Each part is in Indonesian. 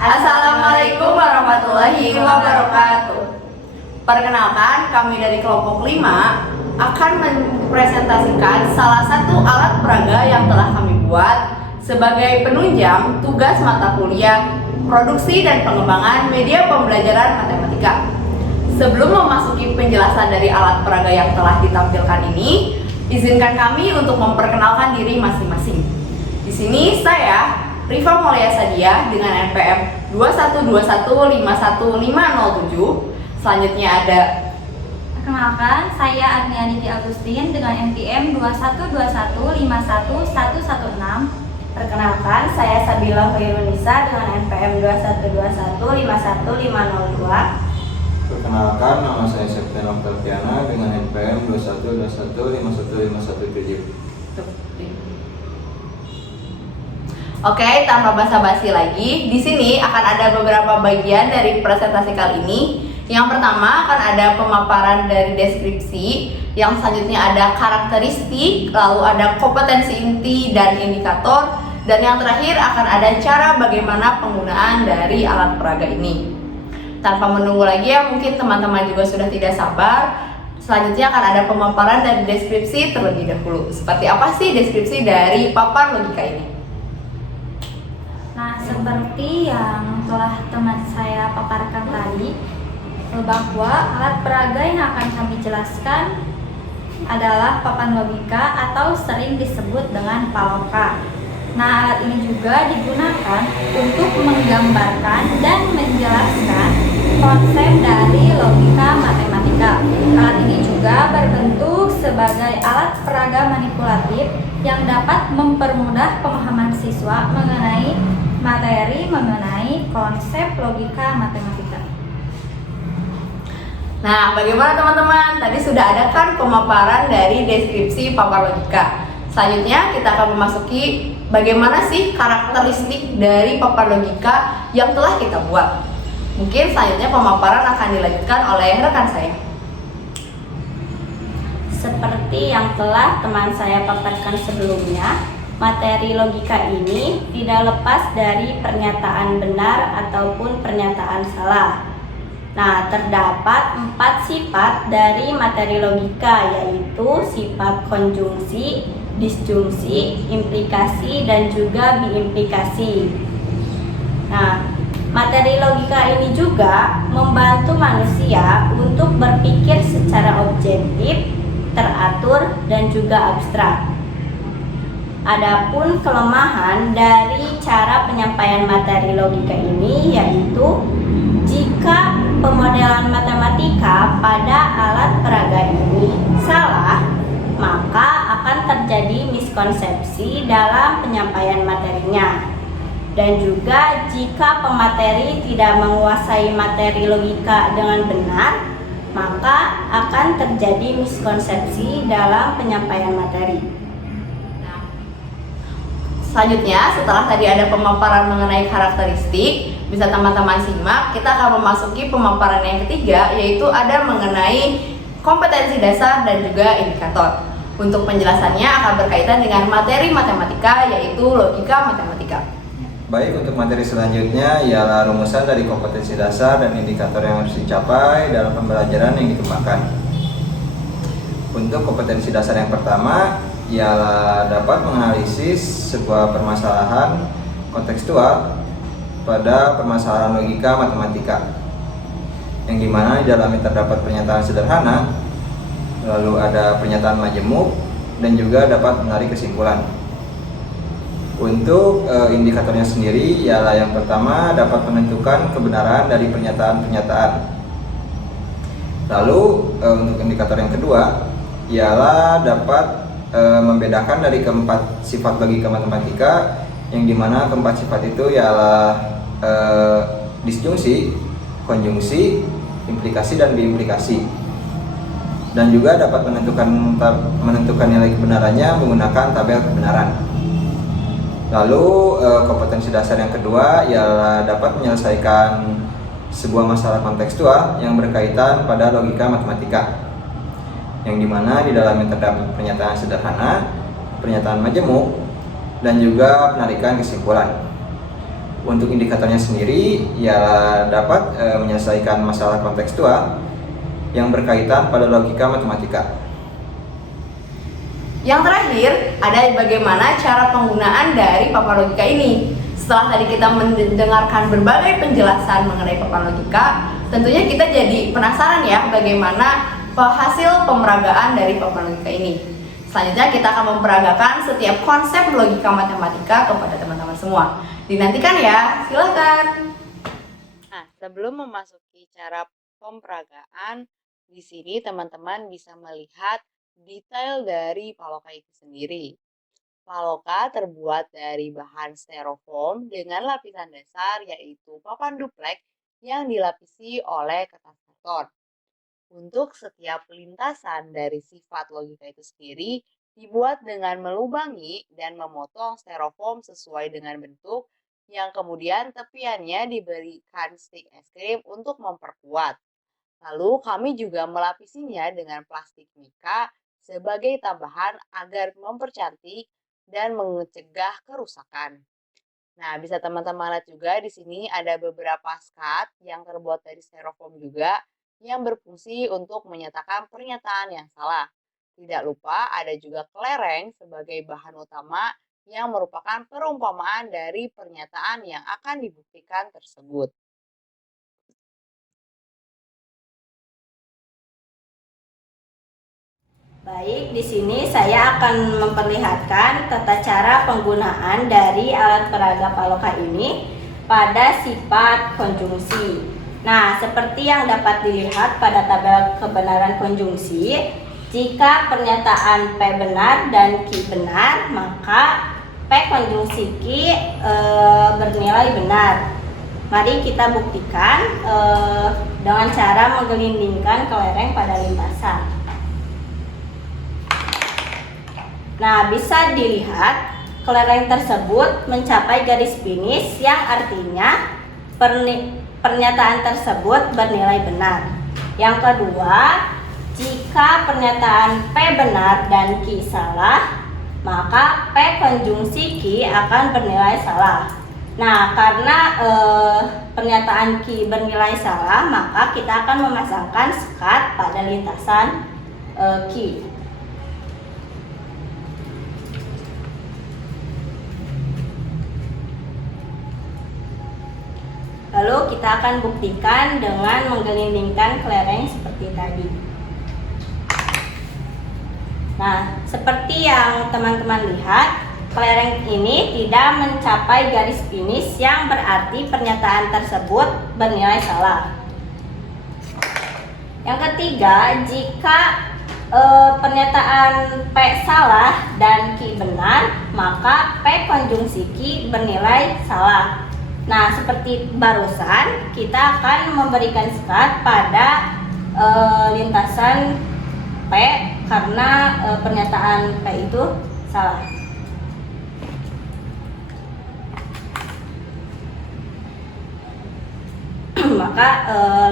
Assalamualaikum warahmatullahi wabarakatuh. Perkenalkan, kami dari kelompok 5 akan mempresentasikan salah satu alat peraga yang telah kami buat sebagai penunjang tugas mata kuliah Produksi dan Pengembangan Media Pembelajaran Matematika. Sebelum memasuki penjelasan dari alat peraga yang telah ditampilkan ini, izinkan kami untuk memperkenalkan diri masing-masing. Di sini saya Rifa Maulia Sadia dengan NPM 2121515507. Selanjutnya ada Perkenalkan, saya Agnianiti Agustin dengan NPM 2121511116. Perkenalkan, saya Sabila Khairunisa dengan NPM 2121515502. Perkenalkan, nama saya Septian Oktaviana dengan NPM 2121515117. Oke, tanpa basa-basi lagi, di sini akan ada beberapa bagian dari presentasi kali ini. Yang pertama akan ada pemaparan dari deskripsi, yang selanjutnya ada karakteristik, lalu ada kompetensi inti dan indikator, dan yang terakhir akan ada cara bagaimana penggunaan dari alat peraga ini. Tanpa menunggu lagi ya, mungkin teman-teman juga sudah tidak sabar. Selanjutnya akan ada pemaparan dari deskripsi terlebih dahulu. Seperti apa sih deskripsi dari papan logika ini? Nah, seperti yang telah teman saya paparkan tadi, bahwa alat peraga yang akan kami jelaskan adalah papan logika atau sering disebut dengan paloka. Nah, alat ini juga digunakan untuk menggambarkan dan menjelaskan konsep dari logika matematika. Alat ini juga berbentuk sebagai alat peraga manipulatif yang dapat mempermudah pemahaman siswa mengenai materi mengenai konsep logika matematika. Nah, bagaimana teman-teman? Tadi sudah ada kan pemaparan dari deskripsi papan logika. Selanjutnya kita akan memasuki bagaimana sih karakteristik dari papan logika yang telah kita buat. Mungkin selanjutnya pemaparan akan dilanjutkan oleh rekan saya. Seperti yang telah teman saya paparkan sebelumnya, materi logika ini tidak lepas dari pernyataan benar ataupun pernyataan salah. Nah, terdapat 4 sifat dari materi logika, yaitu sifat konjungsi, disjungsi, implikasi, dan juga biimplikasi. Nah, materi logika ini juga membantu manusia untuk berpikir secara objektif, teratur, dan juga abstrak. Adapun kelemahan dari cara penyampaian materi logika ini yaitu jika pemodelan matematika pada alat peraga ini salah, maka akan terjadi miskonsepsi dalam penyampaian materinya. Dan juga jika pemateri tidak menguasai materi logika dengan benar, maka akan terjadi miskonsepsi dalam penyampaian materi. Selanjutnya, setelah tadi ada pemaparan mengenai karakteristik, bisa teman-teman simak, kita akan memasuki pemaparan yang ketiga, yaitu ada mengenai kompetensi dasar dan juga indikator. Untuk penjelasannya akan berkaitan dengan materi matematika, yaitu logika matematika. Baik, untuk materi selanjutnya ialah rumusan dari kompetensi dasar dan indikator yang harus dicapai dalam pembelajaran yang dikembangkan. Untuk kompetensi dasar yang pertama ialah dapat menganalisis sebuah permasalahan kontekstual pada permasalahan logika matematika, yang dimana di dalamnya terdapat pernyataan sederhana, lalu ada pernyataan majemuk, dan juga dapat menarik kesimpulan. Untuk indikatornya sendiri ialah yang pertama dapat menentukan kebenaran dari pernyataan-pernyataan. Lalu untuk indikator yang kedua ialah dapat membedakan dari keempat sifat logika matematika, yang dimana keempat sifat itu ialah disjungsi, konjungsi, implikasi, dan biimplikasi. Dan juga dapat menentukan nilai kebenarannya menggunakan tabel kebenaran. Lalu kompetensi dasar yang kedua ialah dapat menyelesaikan sebuah masalah kontekstual yang berkaitan pada logika matematika, yang dimana di dalamnya terdapat pernyataan sederhana, pernyataan majemuk, dan juga penarikan kesimpulan. Untuk indikatornya sendiri ialah dapat menyelesaikan masalah kontekstual yang berkaitan pada logika matematika. Yang terakhir, ada bagaimana cara penggunaan dari papan logika ini. Setelah tadi kita mendengarkan berbagai penjelasan mengenai papan logika, tentunya kita jadi penasaran ya bagaimana hasil pemeragaan dari papan logika ini. Selanjutnya kita akan memperagakan setiap konsep logika matematika kepada teman-teman semua. Dinantikan ya, silakan. Nah, sebelum memasuki cara pemperagaan, di sini teman-teman bisa melihat detail dari paloka itu sendiri. Paloka terbuat dari bahan styrofoam dengan lapisan dasar yaitu papan duplek yang dilapisi oleh kertas karton. Untuk setiap lintasan dari sifat logika itu sendiri dibuat dengan melubangi dan memotong styrofoam sesuai dengan bentuk yang kemudian tepiannya diberikan stik es krim untuk memperkuat. Lalu kami juga melapisinya dengan plastik mika sebagai tambahan agar mempercantik dan mencegah kerusakan. Nah, bisa teman-teman lihat juga di sini ada beberapa skat yang terbuat dari styrofoam juga yang berfungsi untuk menyatakan pernyataan yang salah. Tidak lupa ada juga kelereng sebagai bahan utama yang merupakan perumpamaan dari pernyataan yang akan dibuktikan tersebut. Baik, di sini saya akan memperlihatkan tata cara penggunaan dari alat peraga paloka ini pada sifat konjungsi. Nah, seperti yang dapat dilihat pada tabel kebenaran konjungsi, jika pernyataan P benar dan Q benar, maka P konjungsi Q bernilai benar. Mari kita buktikan dengan cara menggelindingkan kelereng pada lintasan. Nah, bisa dilihat kelereng tersebut mencapai garis finish yang artinya pernyataan tersebut bernilai benar. Yang kedua, jika pernyataan P benar dan Q salah, maka P konjungsi Q akan bernilai salah. Nah, karena pernyataan Q bernilai salah, maka kita akan memasangkan skat pada lintasan Q. Lalu kita akan buktikan dengan menggelindingkan kelereng seperti tadi. Nah, seperti yang teman-teman lihat, kelereng ini tidak mencapai garis finish yang berarti pernyataan tersebut bernilai salah. Yang ketiga, jika pernyataan P salah dan Q benar, maka P konjungsi Q bernilai salah. Nah, seperti barusan, kita akan memberikan skat pada lintasan P karena pernyataan P itu salah. Maka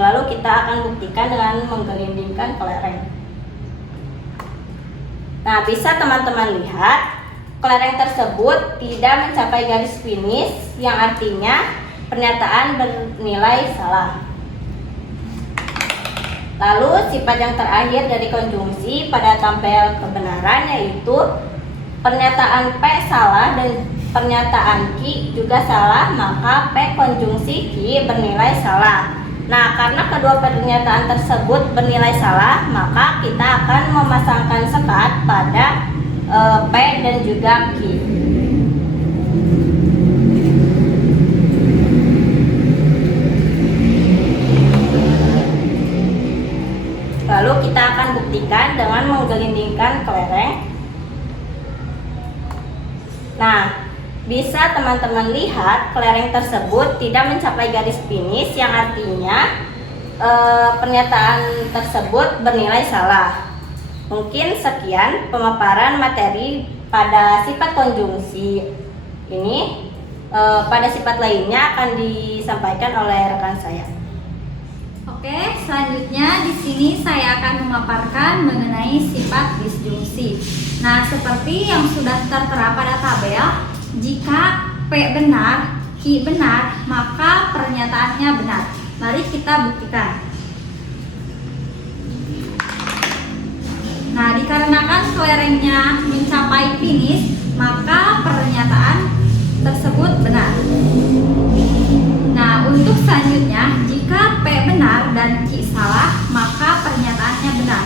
lalu kita akan buktikan dengan menggelindingkan kelereng. Nah, bisa teman-teman lihat kelereng tersebut tidak mencapai garis finish yang artinya pernyataan bernilai salah. Lalu sifat yang terakhir dari konjungsi pada tabel kebenaran yaitu pernyataan P salah dan pernyataan Q juga salah, maka P konjungsi Q bernilai salah. Nah, karena kedua pernyataan tersebut bernilai salah, maka kita akan memasangkan sekat pada P dan juga Q. Lalu kita akan buktikan dengan menggelindingkan kelereng. Nah, bisa teman-teman lihat kelereng tersebut tidak mencapai garis finish yang artinya pernyataan tersebut bernilai salah. Mungkin sekian pemaparan materi pada sifat konjungsi ini. Pada sifat lainnya akan disampaikan oleh rekan saya. Oke, selanjutnya di sini saya akan memaparkan mengenai sifat disjungsi. Nah, seperti yang sudah tertera pada tabel, jika P benar, Q benar, maka pernyataannya benar. Mari kita buktikan. Nah, dikarenakan kelerengnya mencapai finish, maka pernyataan tersebut benar. Nah, untuk selanjutnya, jika P benar dan Q salah, maka pernyataannya benar.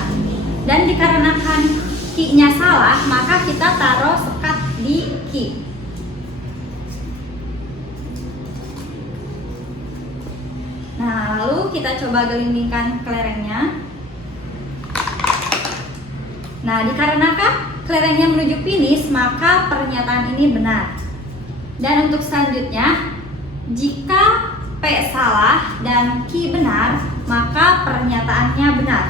Dan dikarenakan Q-nya salah, maka kita taruh sekat di Q. Nah, lalu kita coba gelindingkan kelerengnya. Nah, dikarenakan kelerengnya menuju finish, maka pernyataan ini benar. Dan untuk selanjutnya, jika P salah dan Q benar, maka pernyataannya benar.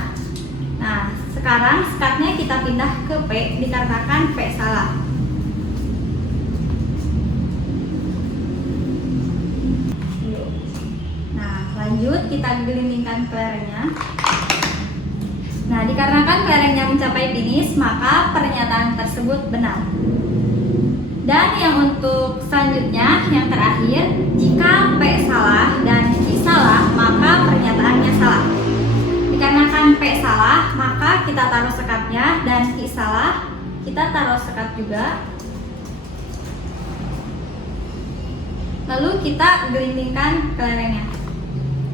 Nah, sekarang sekatnya kita pindah ke P dikarenakan P salah. Nah, lanjut kita gelindingkan kelerengnya. Nah, dikarenakan kelerengnya mencapai finish, maka pernyataan tersebut benar. Dan yang untuk selanjutnya, yang terakhir, jika P salah dan Q salah, maka pernyataannya salah. Dikarenakan P salah, maka kita taruh sekatnya, dan Q salah, kita taruh sekat juga. Lalu kita gelindingkan kelerengnya.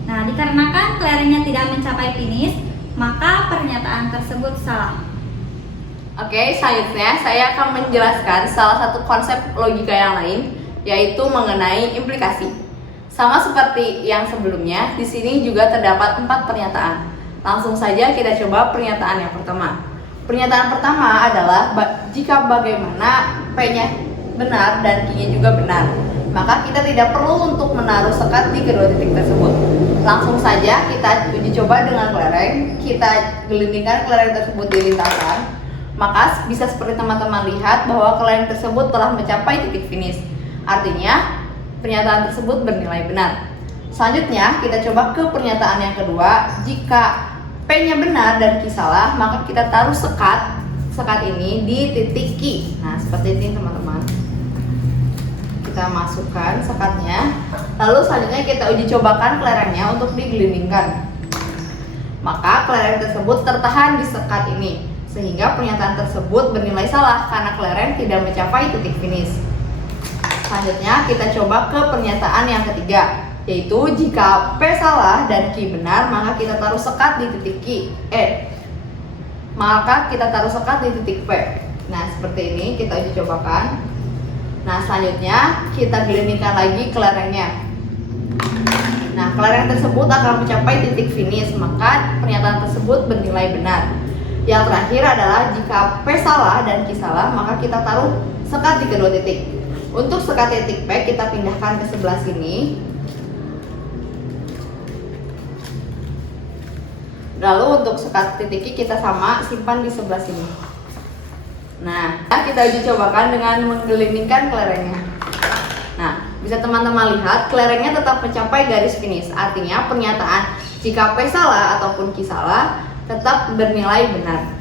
Nah, dikarenakan kelerengnya tidak mencapai finish, maka pernyataan tersebut salah. Oke, selanjutnya saya akan menjelaskan salah satu konsep logika yang lain, yaitu mengenai implikasi. Sama seperti yang sebelumnya, di sini juga terdapat 4 pernyataan. Langsung saja kita coba pernyataan yang pertama. Pernyataan pertama adalah jika bagaimana P-nya benar dan Q-nya juga benar, maka kita tidak perlu untuk menaruh sekat di kedua titik tersebut. Langsung saja kita uji coba dengan kelereng, kita gelindingkan kelereng tersebut di lintasan. Maka bisa seperti teman-teman lihat bahwa kelereng tersebut telah mencapai titik finish. Artinya pernyataan tersebut bernilai benar. Selanjutnya kita coba ke pernyataan yang kedua. Jika P-nya benar dan Q salah, maka kita taruh sekat ini di titik Q. Nah, seperti ini teman-teman. Kita masukkan sekatnya. Lalu selanjutnya kita uji cobakan kelerengnya untuk digelindingkan. Maka kelereng tersebut tertahan di sekat ini, sehingga pernyataan tersebut bernilai salah karena kelereng tidak mencapai titik finish. Selanjutnya kita coba ke pernyataan yang ketiga, yaitu jika P salah dan Q benar, maka kita taruh sekat di titik Q. Maka kita taruh sekat di titik P. Nah, seperti ini kita uji cobakan. Nah, selanjutnya kita gelindingkan lagi kelerengnya. Nah, kelereng tersebut akan mencapai titik finish, maka pernyataan tersebut bernilai benar. Yang terakhir adalah jika P salah dan Q salah, maka kita taruh sekat di kedua titik. Untuk sekat titik P kita pindahkan ke sebelah sini. Lalu untuk sekat titik Q kita sama simpan di sebelah sini. Nah, kita uji cobakan dengan menggelindingkan kelerengnya. Nah, bisa teman-teman lihat kelerengnya tetap mencapai garis finish. Artinya pernyataan jika P salah ataupun Q salah tetap bernilai benar.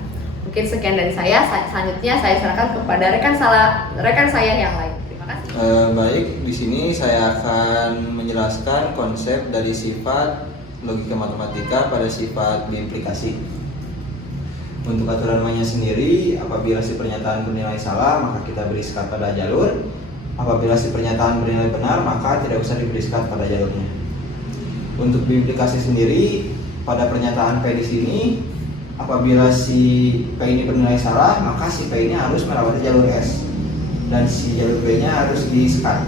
Mungkin sekian dari saya. Selanjutnya saya serahkan kepada rekan saya yang lain. Terima kasih. Baik, di sini saya akan menjelaskan konsep dari sifat logika matematika pada sifat diimplikasi. Untuk aturan mainnya sendiri, apabila si pernyataan bernilai salah, maka kita beri sekat pada jalur. Apabila si pernyataan bernilai benar, maka tidak usah diberi sekat pada jalurnya. Untuk diimplikasi sendiri, pada pernyataan P di sini, apabila si P ini bernilai salah, maka si P ini harus melewati jalur S dan si jalur B-nya harus disekat.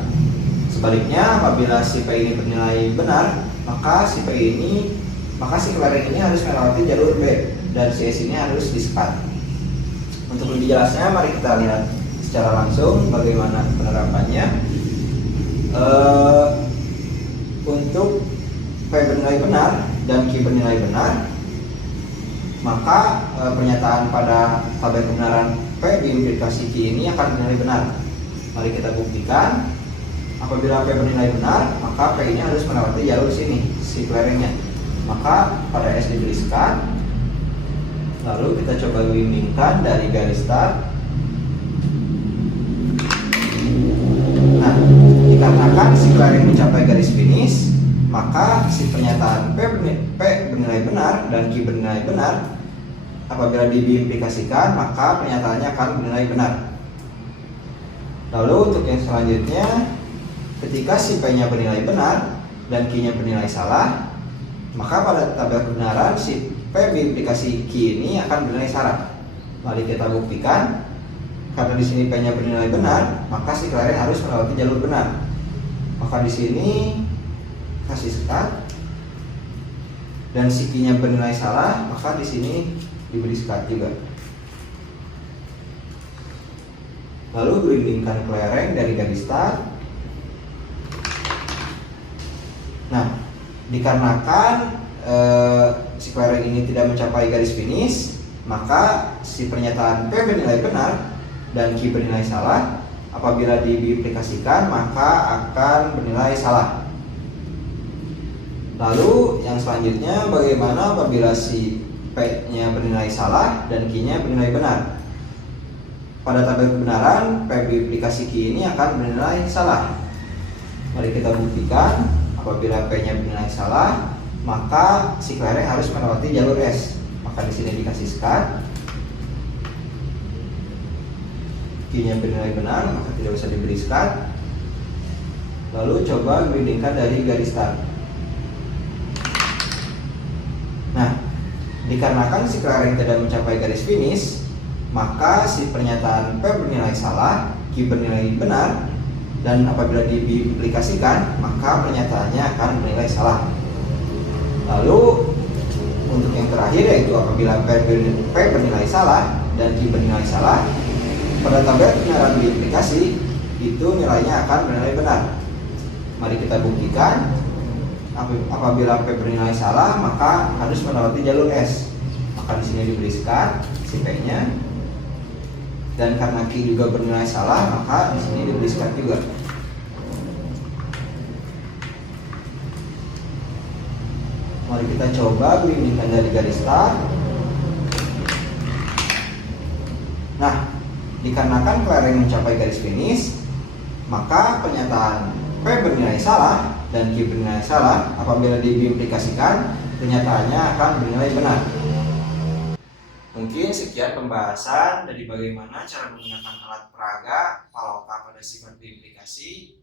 Sebaliknya, apabila si P ini bernilai benar, maka si kelereng ini harus melewati jalur B dan si S ini harus disekat. Untuk lebih jelasnya, mari kita lihat secara langsung bagaimana penerapannya. Untuk P bernilai benar dan Q bernilai benar, maka pernyataan pada tabel kebenaran P diimplikasi Q ini akan bernilai benar. Mari kita buktikan. Apabila P bernilai benar, maka P ini harus melewati jalur sini, si kelerengnya. Maka pada S diberi sekat. Lalu kita coba gelindingkan dari garis start. Nah, dikarenakan si clearing mencapai garis finish, maka si pernyataan P bernilai benar dan Q bernilai benar. Apabila diimplikasikan, maka pernyataannya akan bernilai benar. Lalu untuk yang selanjutnya, ketika si P-nya bernilai benar dan Q-nya bernilai salah, maka pada tabel kebenaran si P implikasi Q ini akan bernilai salah. Mari kita buktikan. Karena di sini P-nya bernilai benar, maka si clearing harus melewati jalur benar. Maka di sini kasih sekat, dan si Q-nya bernilai salah, maka di sini diberi sekat juga. Lalu grindingkan clearing dari garis start. Nah, dikarenakan si clearing ini tidak mencapai garis finish, maka si pernyataan P bernilai benar dan Q bernilai salah. Apabila diimplikasikan, maka akan bernilai salah. Lalu yang selanjutnya, bagaimana apabila si P-nya bernilai salah dan Q-nya bernilai benar? Pada tabel kebenaran, P implikasi Q ini akan bernilai salah. Mari kita buktikan. Apabila P-nya bernilai salah, maka si clearing harus melewati jalur S. Maka di sini dikasih sekat. Q-nya bernilai benar, maka tidak usah diberi sekat. Lalu coba grindingkan dari garis start. Nah, dikarenakan si clearing tidak mencapai garis finish, maka si pernyataan P bernilai salah, Q bernilai benar, dan apabila diimplikasikan, maka pernyataannya akan bernilai salah. Lalu untuk yang terakhir, yaitu apabila P bernilai salah dan Q bernilai salah, pada tabel kebenaran diimplikasi, itu nilainya akan bernilai benar. Mari kita buktikan. Apabila P bernilai salah, maka harus melewati jalur S. Maka di sini diberi sekat si P-nya. Dan karena Q juga bernilai salah, maka di sini diberi sekat juga. Mari kita coba grindingkan dari garis start. Nah, dikarenakan clearing mencapai garis finish, maka pernyataan P bernilai salah dan Q bernilai salah. Apabila diimplikasikan, pernyataannya akan bernilai benar. Mungkin sekian pembahasan dari bagaimana cara menggunakan alat peraga paloka pada sifat diimplikasi.